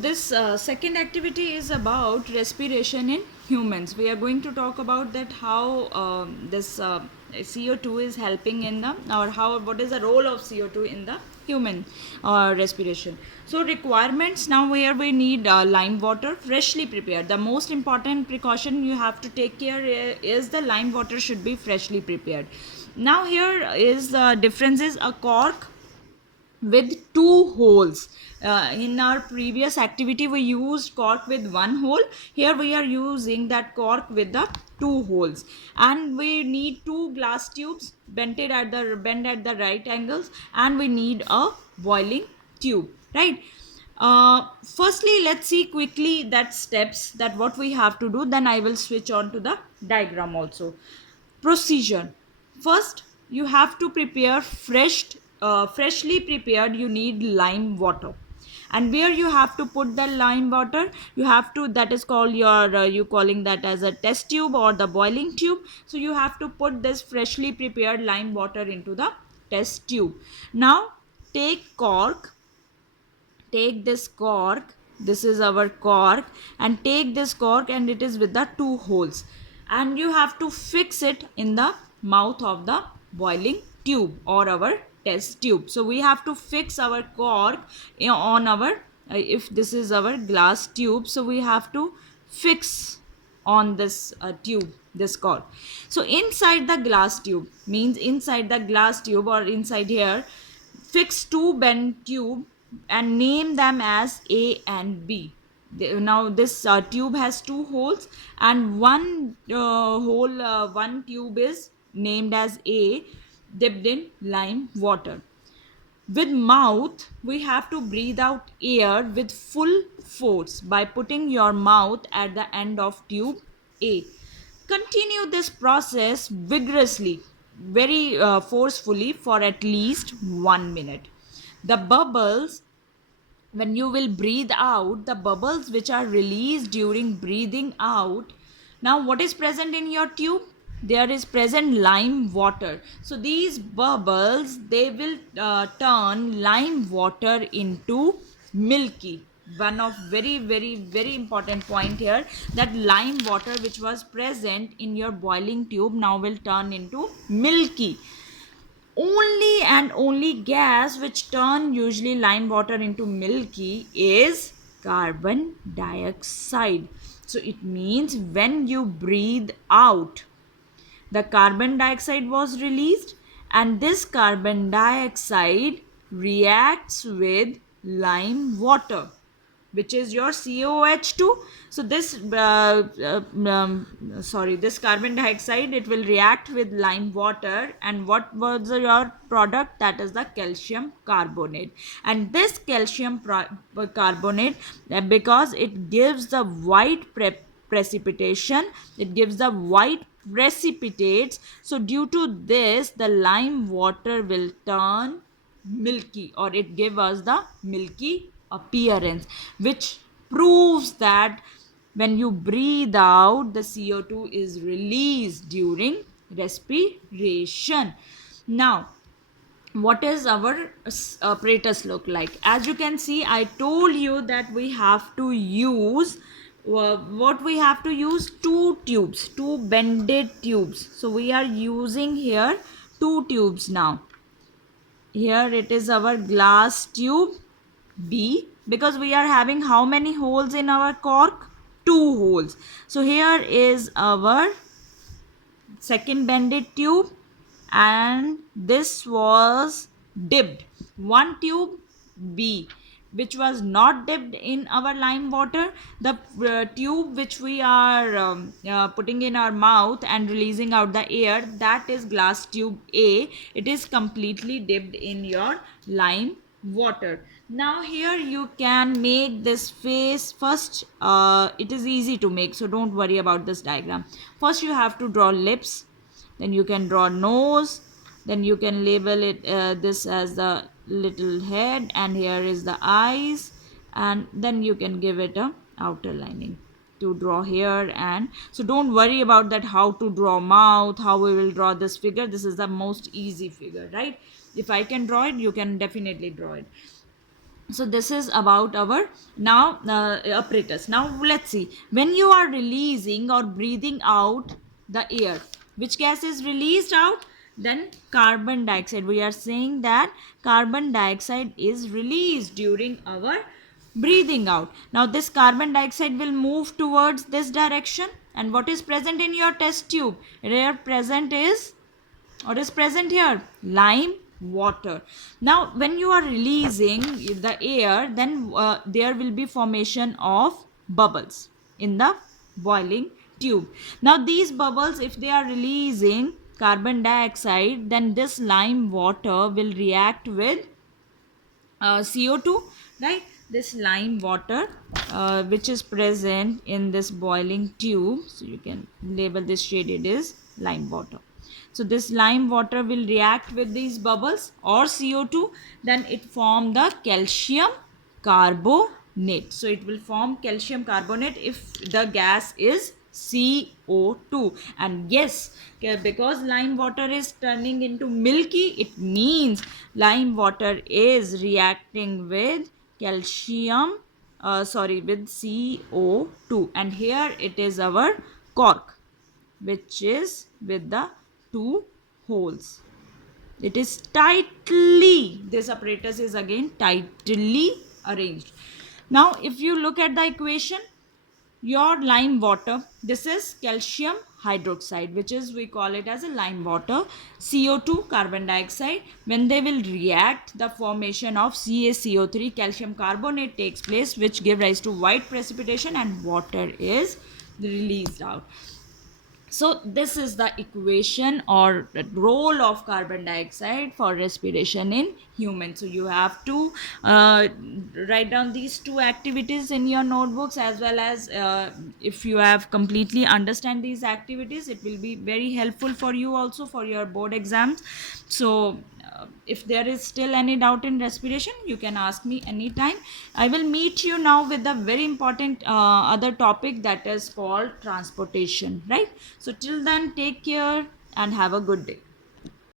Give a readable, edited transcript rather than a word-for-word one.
this second activity is about respiration in humans. We are going to talk about that how this CO2 is helping in the, or how, what is the role of CO2 in the human respiration. So requirements, now here we need lime water freshly prepared. The most important precaution you have to take care is the lime water should be freshly prepared. Now here is the difference is a cork with two holes. In our previous activity we used cork with one hole. Here we are using that cork with the two holes, and we need two glass tubes bent at the right angles, and we need a boiling tube, right? Firstly, let's see quickly that steps that what we have to do, then I will switch on to the diagram also. Procedure: first you have to prepare freshly prepared, you need lime water. And where you have to put the lime water, you have to, that is called your you calling that as a test tube or the boiling tube. So you have to put this freshly prepared lime water into the test tube. Now take cork, take this cork, this is our cork, and take this cork, and it is with the two holes, and you have to fix it in the mouth of the boiling tube or our test tube. So we have to fix our cork on our if this is our glass tube, so we have to fix on this tube, this cork. So inside the glass tube, means inside the glass tube or inside here, fix two bent tube and name them as A and B. Now this tube has two holes, and one tube is named as A, dipped in lime water. With mouth, we have to breathe out air with full force by putting your mouth at the end of tube A. Continue this process vigorously, very forcefully, for at least 1 minute. The bubbles, when you will breathe out, the bubbles which are released during breathing out, now what is present in your tube? There is present lime water. So these bubbles, they will turn lime water into milky. One of very important point here, that lime water which was present in your boiling tube now will turn into milky. Only and only gas which turn usually lime water into milky is carbon dioxide. So it means when you breathe out, the carbon dioxide was released, and this carbon dioxide reacts with lime water, which is your COH2. So this this carbon dioxide, it will react with lime water, and what was your product? That is the calcium carbonate. And this calcium carbonate, because it gives the white precipitation, it gives the white precipitates, so due to this the lime water will turn milky, or it give us the milky appearance, which proves that when you breathe out, the CO2 is released during respiration. Now what is our apparatus look like? As you can see, I told you that we have to use what we have to use, two tubes, two bended tubes. So we are using here two tubes. Now here it is our glass tube B, because we are having how many holes in our cork? Two holes. So here is our second bended tube, and this was dipped. One tube B which was not dipped in our lime water, the tube which we are putting in our mouth and releasing out the air, that is glass tube A. It is completely dipped in your lime water. Now here you can make this face. First it is easy to make, so don't worry about this diagram. First you have to draw lips, then you can draw nose, then you can label it this as the little head, and here is the eyes, and then you can give it a outer lining to draw here. And so don't worry about that how to draw mouth, how we will draw this figure. This is the most easy figure, right? If I can draw it, you can definitely draw it. So this is about our now apparatus. Now let's see, when you are releasing or breathing out the air, which gas is released out? Then carbon dioxide. We are saying that carbon dioxide is released during our breathing out. Now this carbon dioxide will move towards this direction, and what is present in your test tube? Here present is, what is present here? Lime water. Now when you are releasing the air, then there will be formation of bubbles in the boiling tube. Now these bubbles, if they are releasing carbon dioxide, then this lime water will react with CO2, right? This lime water, which is present in this boiling tube, so you can label this shaded is lime water. So this lime water will react with these bubbles or CO2, then it form the calcium carbonate. So it will form calcium carbonate if the gas is CO2. And yes, because lime water is turning into milky, it means lime water is reacting with calcium, with CO2. And here it is our cork, which is with the two holes. It is tightly, this apparatus is again tightly arranged. Now if you look at the equation, your lime water, this is calcium hydroxide, which is, we call it as a lime water, CO2 carbon dioxide. When they will react, the formation of CaCO3 calcium carbonate takes place, which give rise to white precipitation, and water is released out. So this is the equation or role of carbon dioxide for respiration in humans. So you have to write down these two activities in your notebooks, as well as if you have completely understand these activities, it will be very helpful for you also for your board exams. So if there is still any doubt in respiration, you can ask me anytime. I will meet you now with a very important other topic, that is called transportation, right? So till then, take care and have a good day.